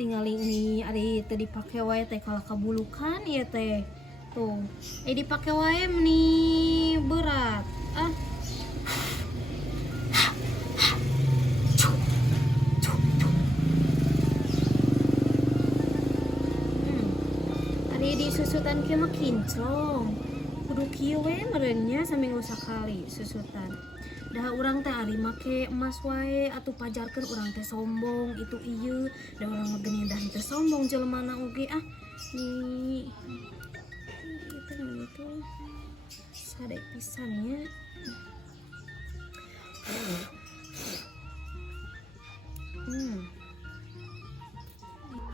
tinggali ini ari teu dipake wae teh kalau kabulukan ieu teh. Tuh, dipake wae meni berat. Ari disusutan kieu mah kinclong. Kudu kieu we meureunnya saminggu sakali susutan. Dah urang teh ari make emas wae atuh pajarkeun urang teh sombong itu ieu. Da urang mah geuning dah teu sombong jelemana oge nih. Itu sadek pisannya.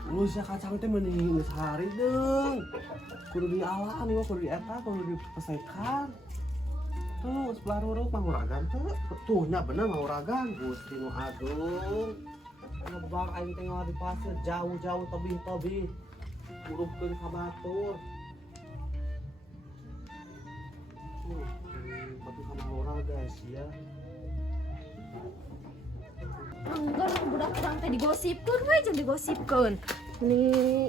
Usia kacang teh mending sehari dong. Kudu dialaan ya, kudu dieta, kudu dipesekan. Tuh, sebelah ruruk mah uragan tuh. Tuh, nya bener mah uragan. Gusti nu agung. Ngebar aing teh di pasir jauh-jauh tebih-tebih. Urupkeun ka batur. Tapi sama orang guys ya. Angger budak urang teh digosipkeun we jeung digosipkeun. Nih.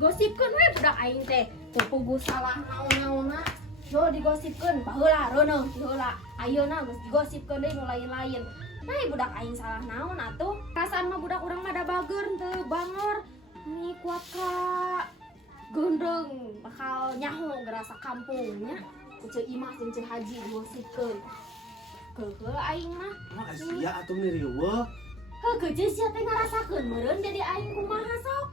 Gosipkeun we budak aing teh. Teu puguh salah naon-naonna. Yo digosipkeun baheula reuneuh heula. Ayeuna geus digosipkeun deui nu lain-lain. Nah, budak aing salah naon atuh? Perasaan mah budak urang mah da bager teu bangor. Nih kuat ka gendeng bakal nyaho gerasa kampungnya. Ceu Imah jeung Ceu Haji digosipkeun. Keuheuh aing mah. Sia atuh nih riweuh. Heuh geus sia teh ngarasakeun meureun jadi aing kumaha sok?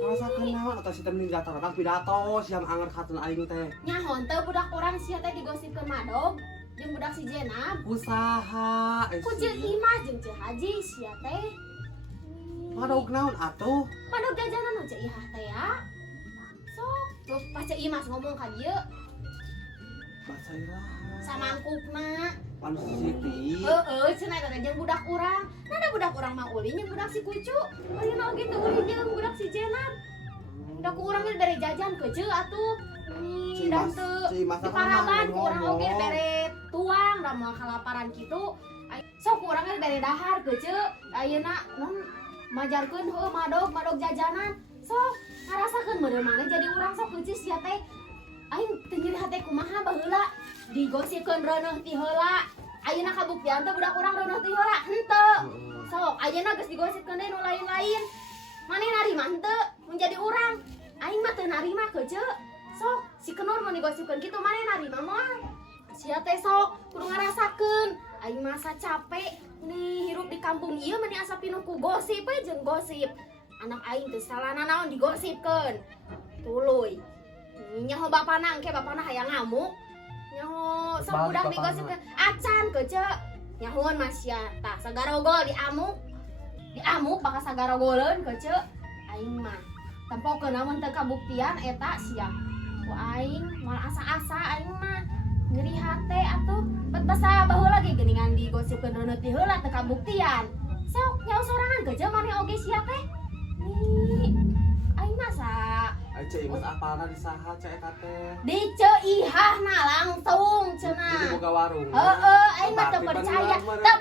Rasakeun naon atuh si teh mending datang pidato siang anger katen aing teh. Nyaho teu budak urang sia teh digosipkeun madog jeung budak si Jenab. Usaha. Ku Ceu Imah jeung Ceu Haji sia teh. Madog naon atuh? Madog jajanan nu Ceu Ihah teh ya. Sok, tuh pas Ceu Imah ngomong ka dieu. Baca ilaha. Samangkukna. Panu Siti. Cenah eta jeung budak urang. Nada budak urang mah ulin jeung budak si Kucu. Ayeuna oge teu ulin jeung budak si Jenab. Da ku urang ge bere jajan ke Ceu atuh. Nih, dan teu di Paraban ku urang oge bere tuang da moal kalaparan kitu. Sok urang ge bere dahar ke Ceu. Ayeuna non majarkeun heuh madog jajanan. Sok ngarasakeun meureun maneh jadi urang sok keuci sia teh. Aing teu nyeri hate kumaha baheula digosipkeun reuneuh ti heula. Ayeuna kabuktian teh budak urang reuneuh ti heula henteu. Sok ayeuna geus digosipkeun deui nu lain-lain. Maneh narima henteu mun jadi urang? Aing mah teu narima ke Ceu. Sok si Kenur mun digosipkeun kitu maneh narima moal. Sia teh sok kudu ngarasakeun. Aing masa capek nih hirup di kampung ieu meni asa pinuh ku gosip we jeung gosip. Anak aing teu salah naon digosipkeun. Tuluy. Nyaho bapana engke bapana hayang ngamuk. Nyaho sok budak digosipkeun acan ke Ceu. Nyahoon Mas sia tah sagarogol diamuk bakal sagarogoleun ke Ceu. Aing mah tempokeun namun teu kabuktian eta sia. Ku aing moal asa-asa aing mah nyeri hate atuh bet basa baheula ge geuningan digosipkeun reuneuh ti heula teu kabuktian. Sok nyaho sorangan ke Ceu maneh oge sia teh. Nih aing mah sa Ceu Imah apalna di saha Ceu eta teh? di Ceu Ihah na langsung cenah. Jadi boga warung. Aing mah teu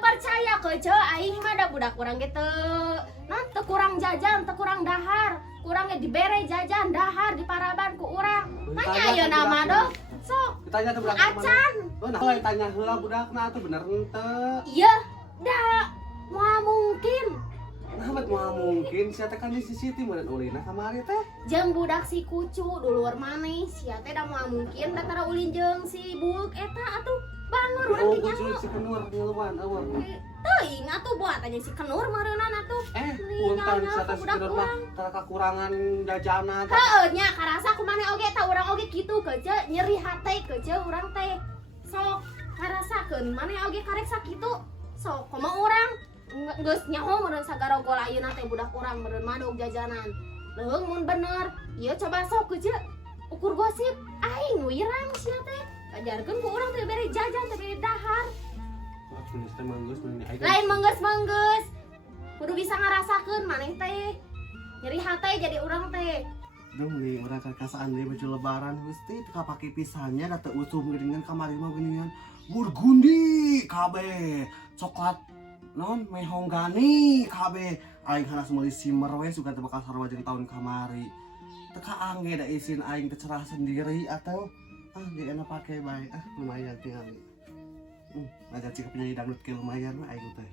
percaya ke Ceu aing mah da budak urang ge teu kurang jajan, teu kurang dahar. Kurang ge dibere jajan dahar di Paraban ku urang. Manya ayeuna mah dong. Sok Ditanya teh budak acan. Nah, tanya heula budakna atuh bener henteu. Iya, da moal mungkin. Nah, bet moal mungkin sia teh kan di Siti meureun ulina kamari teh. Jeung budak si Kucu duluar maneh sia teh da moal mungkin datara ulin jeung si Buluk eta atuh bangor urang Oh, teh kucu nyaho. si Kenur ngeluan eueuh. Teuing atuh buat aja si Kenur meureunana atuh. Punten sia teh si Kenur mah tara kakurangan jajanan. Heueuh nya karasa kumaneh oge tah urang oge kitu ke Ceu nyeri hate ke Ceu urang teh. Sok ngarasakeun maneh oge karek sakitu. Sok komo urang geus nyaho meureun sagarogol ayeuna teh budak urang meureun madog jajanan. Leung mun bener, ieu coba sok ke Ceu ukur gosip aing wirang sia teh. Pajarkeun ku urang teh bere jajan teh bere dahar. Tulis teh manggeus mun aing. Lain manggeus. Kudu bisa ngarasakeun maneh teh. Nyeri hate jadi urang teh. Dong nih urang kakasaan deui baju lebaran Gusti teu kapake pisannya da teu usum geuningan kamari mah geuningan burgundi kabeh. Coklat non mehonggani KB aing hanas meuli simmer we suka teu bakal sarua jeung tahun kamari. Teka angge da isin aing teh cerah sendiri atau ge enak pake bae lumayan tinggal. Ngajar cik penyanyi dangdut ke lumayan mah aing teh.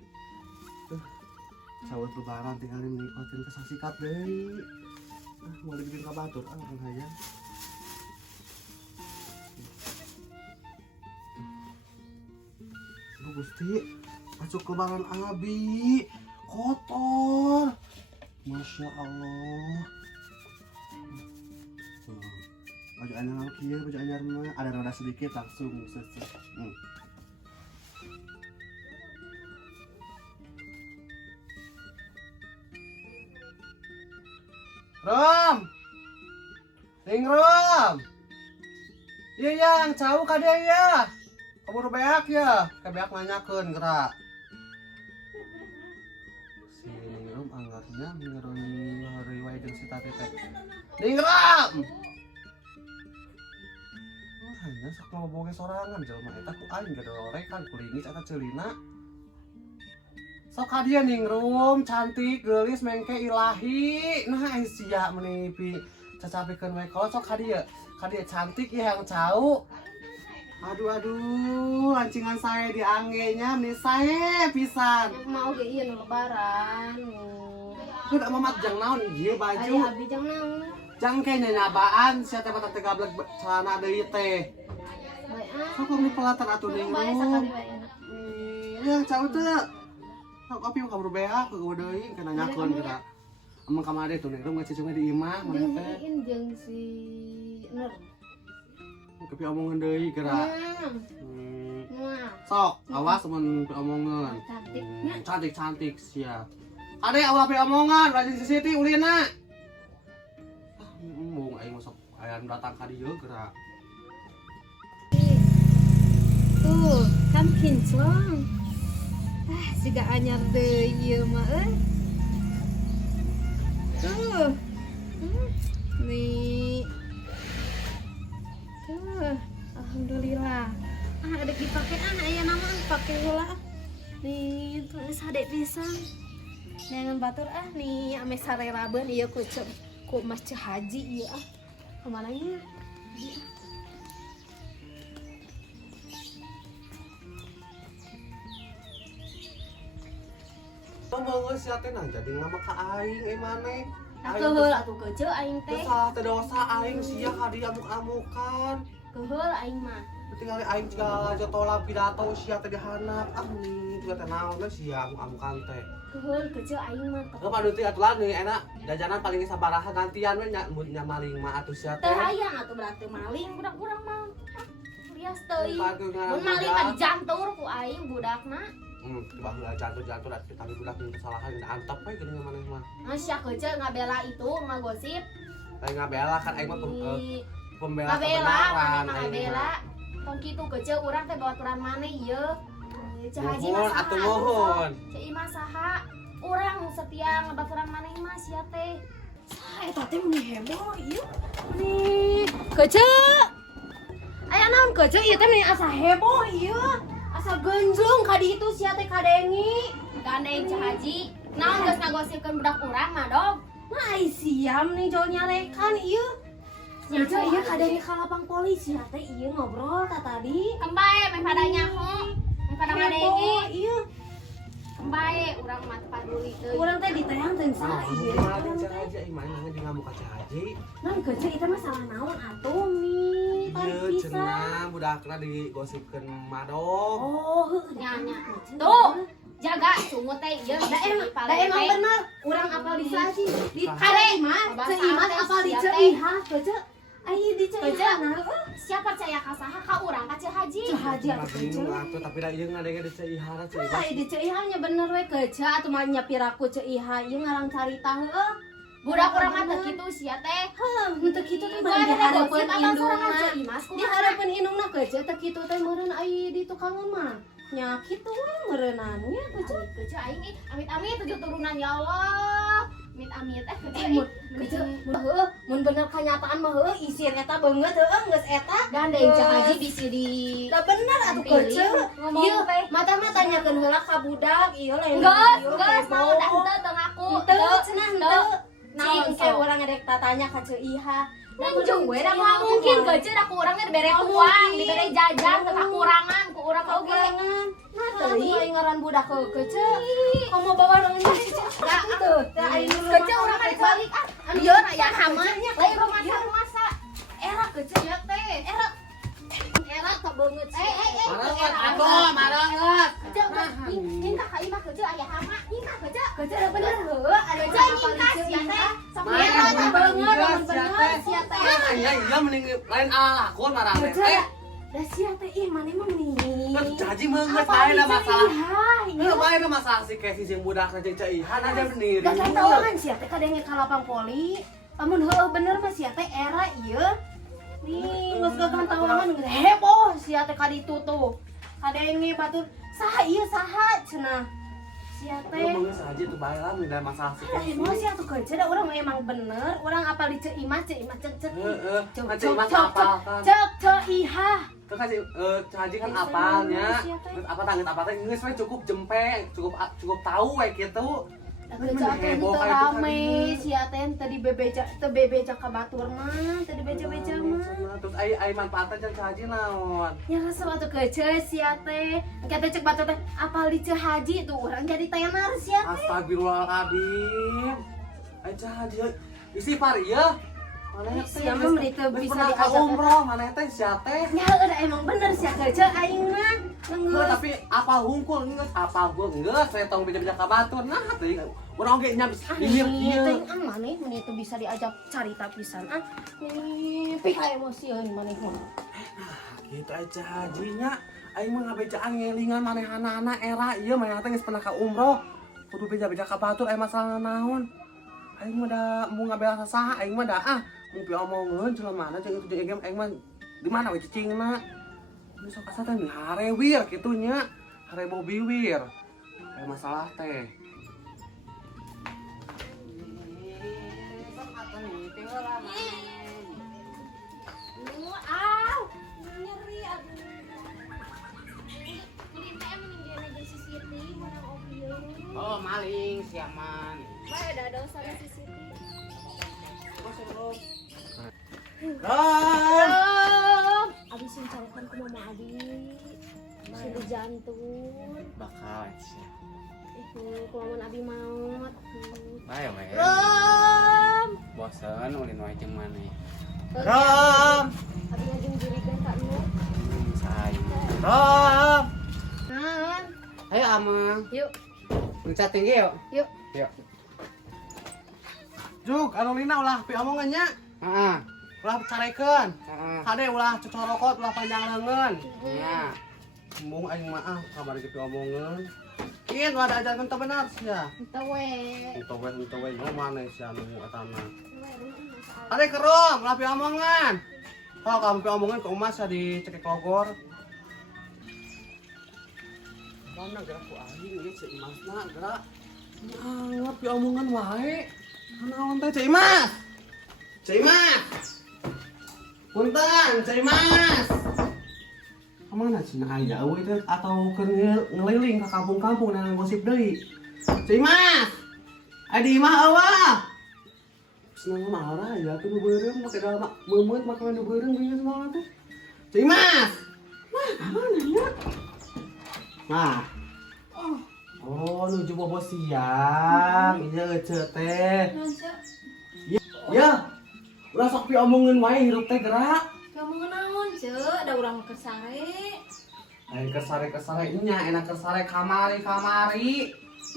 Sawet lebaran tinggal menikmatin kesasikat deui. Mau dibikin kabatur hayang. Gusti, masuk lebaran abi kotor. Masya Allah. Baju anyar kieu, baju anyar mah ada roda sedikit langsung seset. Rom. Rom. Iya yang jauh ka dia ya. Kabur beak ya, kebeak nanyakeun gerak. Si Ningrum anggarnya ngeroni hari wae jeung si Tati teh. Ningrum. Hanya sak mau boge sorangan jelema eta ku aing gede lorekan kulingis eta ceulina. Sok ka dia Ningrum cantik geulis mengke ilahi. Nah ai sia menipi cacapikeun wae kalau sok ka dia cantik ya yang jauh. Aduh, lancingan saya di anggenya nih saya pisan. Mau ge ieu lebaran. Kudu mamat jang naon ieu baju. Ari abi jang naon? Jang kene nyabaan sia teh mata teh gablek celana deui teh. Bae ah. Sok nu pelatan atuh ning. Bae sakali bae enak. Yang cau teh. Sok kopi kabur beak ke deui kana nyakeun geura. Emang kamari tuh ning rumah cicungnya di imah mana teh. Jeung si Nur. Kopi omongan deui geura. Wah. Sok, awas mun omongan. Cantik. Cantik sia. Ade awas pe omongan, rajin si Siti ulina. Mung aing masuk aya datang ka dieu geura. Tuh, kan kinclong. Siga anyar deui ieu mah Tuh. Nih. Tuh, alhamdulillah. Ada dipake aya nama pake heula. Nih, tulis hade pisan. Neangan batur nih ame sarerabeun ieu ku Mas Haji ieu Kemana nya? Tunggu sia teh nang jadi ngama ka aing maneh. Keheul atuh keuceuk aing teh. Salah teh dosa aing sia ka di amuk-amukan. Keheul aing mah. Tinggal aing juga jotola pidato sia teh dihanap. Nih juga teh naon sia amuk-amukan teh. Keheul keuceuk aing mah. Ke panuti aturan nih enak jajanan paling sabaraha gantian we nya maling mah atuh sia teh. Teu hayang atuh berarti maling budak urang mah. Rias teuing. Mun maling Budak. mah dijantur ku aing budakna. Coba heula jantur tapi budak yang kesalahan dan antep we geuning maneh mah. Sia keuceuk ngabela itu ngagosip. Lain ngabela kan aing mah pembela Ngabela, kebenaran. ngabela. Tong kitu keuceuk urang teh baturan maneh ieu. Cek Haji Mohon mah saha? atuh mohon. Cek Imah saha? Urang setia ngabaturan maneh mah sia teh. Saha eta teh meni heboh ieu? Nih, keuceuk. Aya naon keuceuk ieu teh meni asa heboh ieu? Asa genjlung ka di itu sia teh kadengi. Gandeng Cek Haji. Naon geus ngagosipkeun budak urang mah, Dog? Nah, ai siam nih jol nyalekan ieu. Keuceuk ieu kadengi ka lapang polisi sia teh ieu ngobrol ta tadi. Kembae meh pada nyaho. Meh pada ngadengi. Ieu. Kembae urang mah teu paduli teuing. Urang teh ditayang teuing saha ieu? Urang teh Haji ieu mah nang di ngamuk ka Haji. Naon keuceuk ieu teh masalah naon atuh nih? Ieu cenah budakna digosipkeun madog. Oh, heuh nya. Tuh, jaga sungut teh ieu. Da emang bener. Urang apal di saha sih? Di kare mah, Ceu Imas apal di Ceu Iha, keuceuk. Ai di Ceu Iha nah. Siapa percaya ka saha? Ka urang ka Ceu Haji. Ceu Haji atuh keuceuk. Atuh tapi da ieu ngadenge di Ceu Iha Ceu Iha. Ai di Ceu Iha nya bener we keuceuk atuh mah nyapiraku Ceu Iha ieu ngarang carita heueuh. Budak urang mah teu kitu sia teh. Heuh, teu kitu teh meureun dihareupeun indungna. Dihareupeun indungna keuceuk teu kitu teh meureun ai di tukang mah. Nya kitu meureunannya keuceuk. Keuceuk aing amit-amit 7 turunan ya Allah. amit Kecil mun bener kenyataan mah heuh isir eta beungeut heuh geus eta gandeng cak haji bisa di da bener atuh kecil ieu mata mah tanyakeun heula ka budak ieu lain geus mau dah henteu teu ngaku teu cenah henteu naon cing ke urang ngadek tatanya ka ceu iha Nanjung we da mungkin kecil da kurangnya dibere uang dibere jajan teu kakurangan ku urang oge nah teuing aing ngaran budak kecil kamu bawa orang ini tuh teh aing kecil urang balik balik ieu aya hama lain rumah era kecil ya teh era ka beungeut marangat kecil nyingka ka imah kecil aya hama nyingka kecil kecil da bener heuh ada kecil nyingka sia teh era teh beungeut bener sia teh iya mending lain alakon marangat teh da sia teh ih mane mah mending Caji meungeut bae da masalah heuh bae da masalah si Kesi jeung budakna jeung Cai Ihan aja sendiri da kan tawaran sia teh kadenge ka lapang poli amun heuh bener mah sia teh era ieu nih geus gagantawangan heboh sia teh ka ditu tuh kadenge batur saha ieu saha cenah sia teh Lu geus aja tuh bae lah da masalah si Kesi emosi atuh kecil da urang emang bener urang apal di Ceu Imah cek heeh Cai Imah apal kan cek Ceu Iha Tuh kan Caji kan apalnya terus apa tangan apa teh geus we cukup jempe cukup tahu we kitu Kecil teh teu rame sia teh teu bebeja ka batur mah teu dibeja-beja mah terus ai manfaatna jeung Caji naon ya rasa waktu kecil sia teh kita cek batur teh apal di Ceu Haji tuh urang jadi tenar sia teh Astagfirullahaladzim ai Caji istighfar ieu maneh teh sia mah meuli teu bisa diajak diajak umroh maneh teh sia teh ya udah emang bener sia kecil aing mah Heuh, tapi apa hungkul geus apa geus saya tong beja-beja ka batur nah teuing urang oge nya bisa bibir ieu maneh mun itu bisa diajak carita pisan piha emosi euy maneh mah gitu aja hajinya aing mah ngabejaan ngelingan manehana era ieu maneh teh geus pernah ka umroh kudu beja-beja ka batur aya masalah naon aing mah da mau ngabela saha aing mah da mun piomongeun celemana jeung itu jeung aing mah di mana we cicingna geus sok asa teh harewir kitu nya harebo biwir aya masalah teh nyeri aduh Oh maling siaman. bae da dosa si Siti abis mencarikan ke mama Adi sudah jantung Bakal sih. itu kelamaan Abi maut Bae we. Bosan ulin wae jeung maneh. Rom Abi ngajeng jurigan kak Nu Sayu. Rom naon Ayo Amang. yuk Mencat tinggi yuk. yuk Yuk. Juk anu lina ulah piomongan nya Heeh. ulah carekeun Heeh. kade ulah cocorokot ulah panjang leungeun Ya. Mung aing mah kamari ge piomongan ieu nu ada ajaran teu benar sia Itu we. Itu we nu maneh sia nu etana ade kerom ulah piomongan kalau kamu piomongan ke umas sia dicekek logor mana gerak ku aing ieu si Imasna gerak nganggap piomongan wae naon teh Cai Mas Cai Mas punten Cai Mas kemana cenah aya euy teh atau keur ngeliling ka kampung-kampung nang gosip deui Cai Mas adi mah eueuh senang marah ya tuh nu beureum make da meumut make nu beureum geus mah teh Cai Mas mana ya nah oh nuju bobo siang iya ece teh ya ulah sok piomongin wae hirup teh gerak kamu naon Ceu ada urang kesare lain kesare nya enak kesare kamari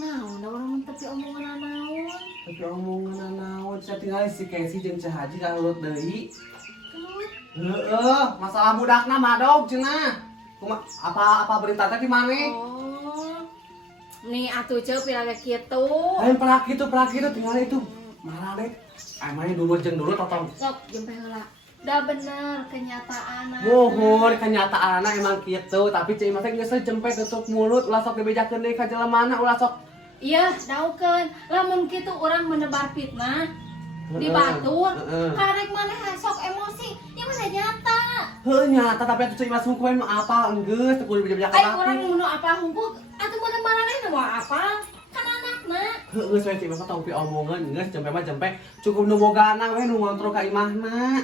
naon da urang tapi omongan naon tapi omongan naon saya tinggal si Kesi jeung Cah Haji kalulut deui heeh masalah budakna madog cenah apa berita teh di mana oh nih atuh Ceu piraga kitu lain pelaki itu tinggal itu marah deh emangnya dulu jeung dulu totong sok jempe heula da bener kenyataan muhur kenyataan emang gitu tapi Cai Mas geus jempe tutup mulut ulah sok dibejakeun deui ka jelemana ulah sok Iya, daukeun. Lamun kitu urang menebar fitnah di batur, karek maneh sok emosi, ya mana nyata. Heuh nyata tapi atuh cai mas hungkul mah apa enggeus teu kudu bijak Ai urang nu apa hungkul, atuh mana marane nu apa? Kan anakna. heuh geus we cai mas tong pi omongan geus jempe mah jempe cukup nu bogana we nu ngontrol ka imahna.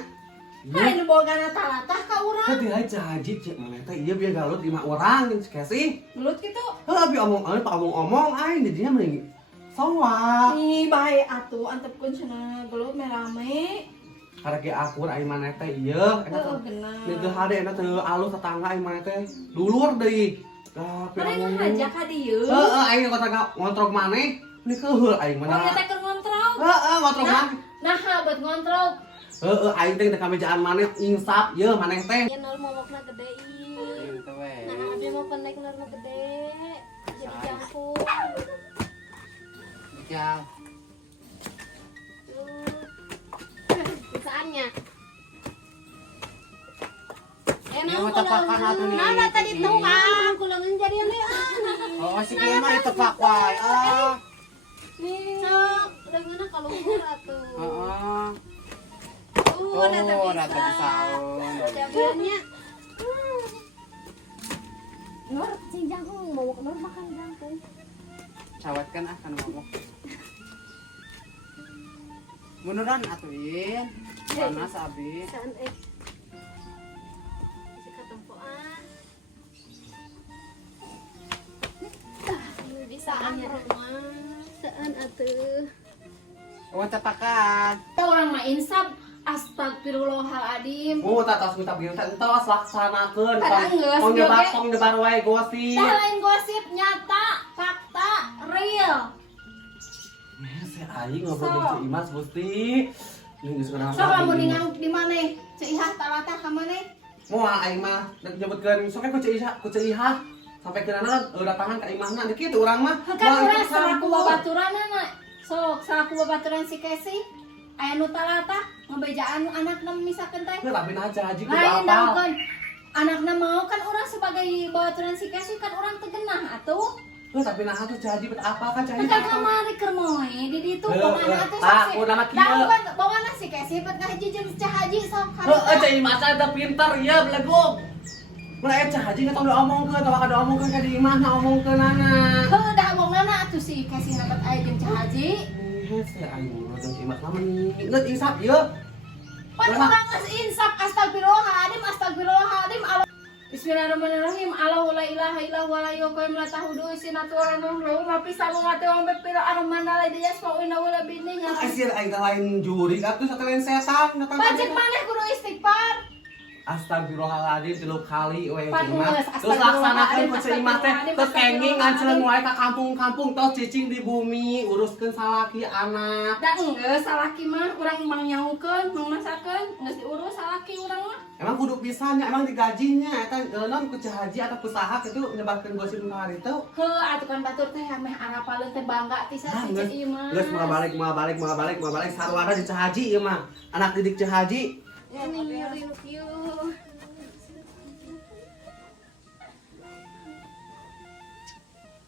Ai nu bogana talatah ka urang. Teu ai janji cek mana teh ieu biar galut imah urang jeung Kesi. Gelut kitu. Heuh pi omong ai jadinya mending soak. Ih, bae atuh antepkeun cenah gelut merame. Karek ge akur ai maneh teh ieu eta Heeh, teh. bener. Nih hade eta teu alus tetangga ai maneh teh. Dulur deui. Tapi Mana ngajak ka dieu? heeh aing ngontrol maneh. Ini keheul aing Oh, mana. eta keur ngontrol. Heeh ngontrol maneh. Nah, buat ngontrol. Heeh aing teh teu kamejaan maneh insap yeuh maneh teh. Ya nol momokna gede ieu. Itu we. Nah, abdi mau pendek nol gede. Jadi jangkung. Jal. Bisaannya. Ya mau tepakan atuh nih. Nah, tadi tukang kulangin jadi lian. Oh, si kieu mah ditepak wae. Ah. Nih, sok, dengan kalau atuh. Heeh. Oh, Rata bisa. Jamannya. Nur, si jangkung mau Nur makan jangkung. Cawat kan ah kan ngomong. Beneran atuhin. Panas abi. Saan si katempo ah. Bisaan rumah. Saan atuh. Oh, tepakan. Kita orang mah insaf. Astagfirullahaladzim. Oh tak tos minta bieu teh entos laksanakeun. Kadang geus Tong joget. nyebar wae gosip. Tah lain gosip nyata, fakta, real. Si aing ngobrol jeung si Imas Gusti. Ini geus kenal. Sok lamun di maneh? Ceu Ihah talatah ka maneh? Moal aing mah nyebutkeun sok ku Ceu Ihah. Sampai keunana datangan ka imahna deui kitu urang mah. Kan urang salaku babaturanna. Sok salaku babaturan si Kesi. Aya nu talatah ngebejaan anakna misakeun teh. Tapi nah haji kudu Lain apa? daun anakna mau kan orang sebagai babaturan si Kesi kan orang tegenah atuh. Tapi nah atuh haji bet apa kan haji? Kan kamari keur moe di ditu pokona atuh Pak, sok. udah mah kieu. Daun bawana si Kesi bet ngaji jeung Cah Haji sok. Heeh, Cai Imas ada pinter ya belegog. Mulai Cah Haji nggak tahu udah omongkeun, tahu kada omongkeun ka di imahna omongkeun anak. Heuh dah omongna atuh si Kesi nabet aya jeung Cah Haji. Hese aing jeung Cai Imas mah ngeut insap ieu. Pan urang geus insaf astagfirullahaladzim astagfirullahaladzim. Bismillahirrahmanirrahim. Allahu la ilaha illa huwa la yuqim la tahudu sinatun wa ma fi samawati wa ma fil ardi la yasma'una wa la bininga. Asir aing teh lain juri atuh sate lain setan datang. Pajak maneh kudu istighfar. Astagfirullahaladzim 3 kali we Pan Cai Imas. geus, Terus laksanakeun ku Cai Imas teh astagfirullahaladzim, terus kenging astagfirullahaladzim. nganceun wae ka kampung-kampung tos cicing di bumi uruskeun salaki anak. Da geus salaki mah urang mang nyahukeun, mang masakeun, geus diurus salaki urang mah. Emang kudu pisannya, emang digajinya eta non ku Cah Haji atau usaha kitu nyebarkeun gosip nu hari teh. Heuh atuh kan batur teh ameh arapaleun teh bangga ti Ah, si geus Cai Imas. geus moal balik sarwana di Cah Haji ieu mah. Anak didik Cah Haji. Ini rinuk yuk.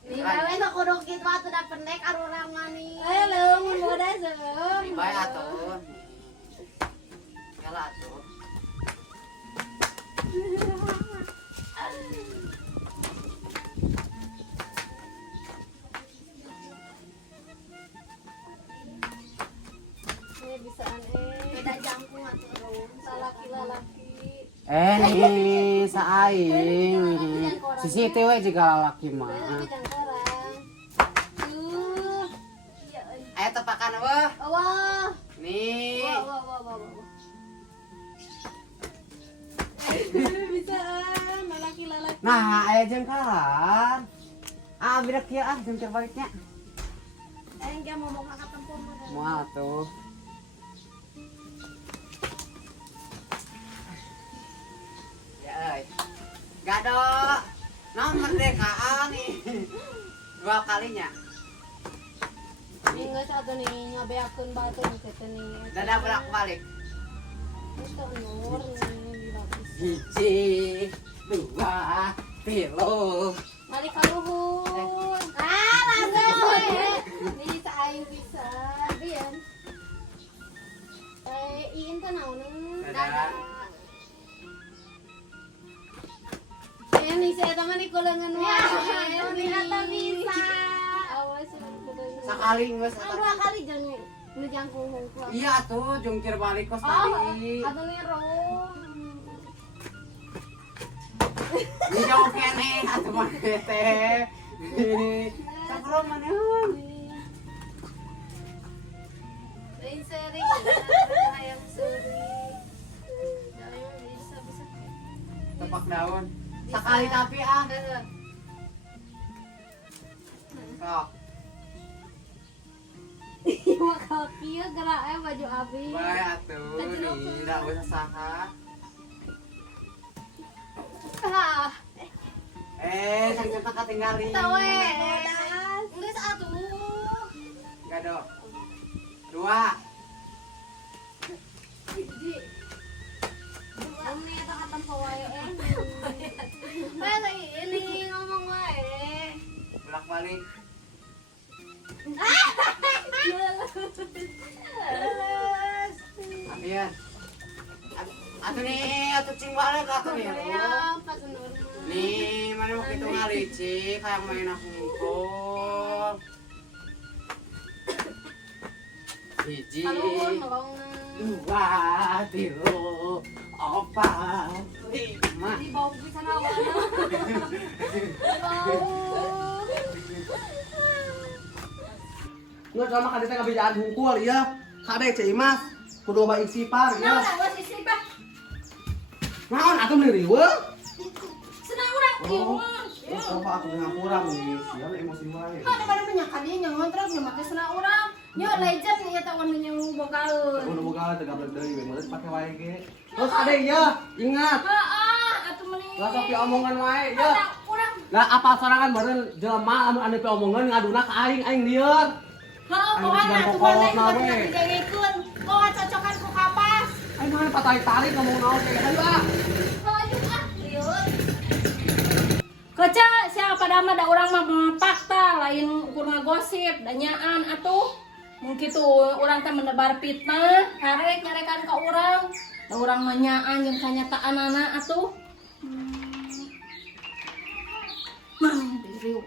Ini lewe sok kudu kitu atuh da pendek arurang mani. Halo, mun bodas seum. Bae atuh. Kala atuh. Ini bisaan beda jangkung atuh. Salaki lalaki. Nih saing. Sisi teh we jiga lalaki mah. Beda jangkarang. Iya. Aya tepakan weh. Wah. Nih. Wah. Bisaan lalaki-lalaki. Nah, aya jengkalan. Ah, beda kieu ah jengker baliknya. Enggak mau kakak tempur. Moal atuh. Ya euy. Gado. Nah, merdekaan nih. 2 kalinya. Minggu satu nih ngabeakeun batu gitu nih. Dadah bolak-balik. Itu Nur nih dilapis. 1, 2, 3. Balik ka luhur. Ah, langsung. teuing ka naon. Dadah. Ini saya teman di kulengan wae. Ini ata bisa. Awas Sakali geus dua kali jangan nu jangkung hungkul. Iya tuh jungkir balik kos Oh, tadi. atuh niro. Ini jauh kene atuh mah teh. Sakulo manehun. Lain seri. Hayang seri. Jangan bisa. Tepak daun. Sakali tapi ah. Sok. Iwa kaki gerak baju abi. Bae atuh nih da usah saha. Ah, Sang cetak katinggali. tawe. Geus atuh. Gado. 2. Hiji. Ini eta katampa wae. Bae ini ngomong wae. Bolak-balik. Apian. Atuh nih, atuh cing balik atuh nih. Nih, mana mau kita ngalici kayak main aku ngikol. Hiji, 2, 3, 4, 5. Di bawah bisa naon. Nggak sama kadek teh ngabejaan hungkul ya. Kadek cek Imas. Kudu mah isipar ya. Naon atuh meuli riweuh? Senang urang kieu. Terus apa aku ngapura nih? Siapa emosi wae. Ada pada menyangka dia nyangon terus make senang urang. Nya legend nya eta wan nya bogaeun. Udah boga teh gablek deui we meureun pake wae ge. Terus kadek ya, ingat. Heeh, atuh meni. Lah sok omongan wae ya. Urang. Lah apa sorangan meureun jelema anu anu pe omongan ngaduna ka aing lieur. Heeh, Anu pokoknya cigan atuh pokok mana na yang we. dijagikeun. Poa cocokan ku kapas. Aing mah patarik-tarik ngomong naon teh. Ayo ah. Hayu ah, lieur. Keca siapa pada mah da urang mah fakta lain ukur ngagosip da nyaan atuh. Mun kitu urang teh menebar fitnah, harek nyarekan ka urang. Da urang mah nyaan jeung kanyataanana atuh. Nah, diri